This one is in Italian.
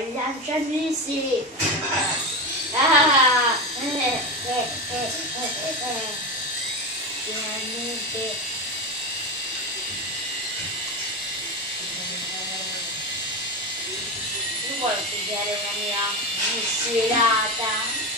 lanciamissili. Ah, finalmente. Non vuole studiare una mia miscelata?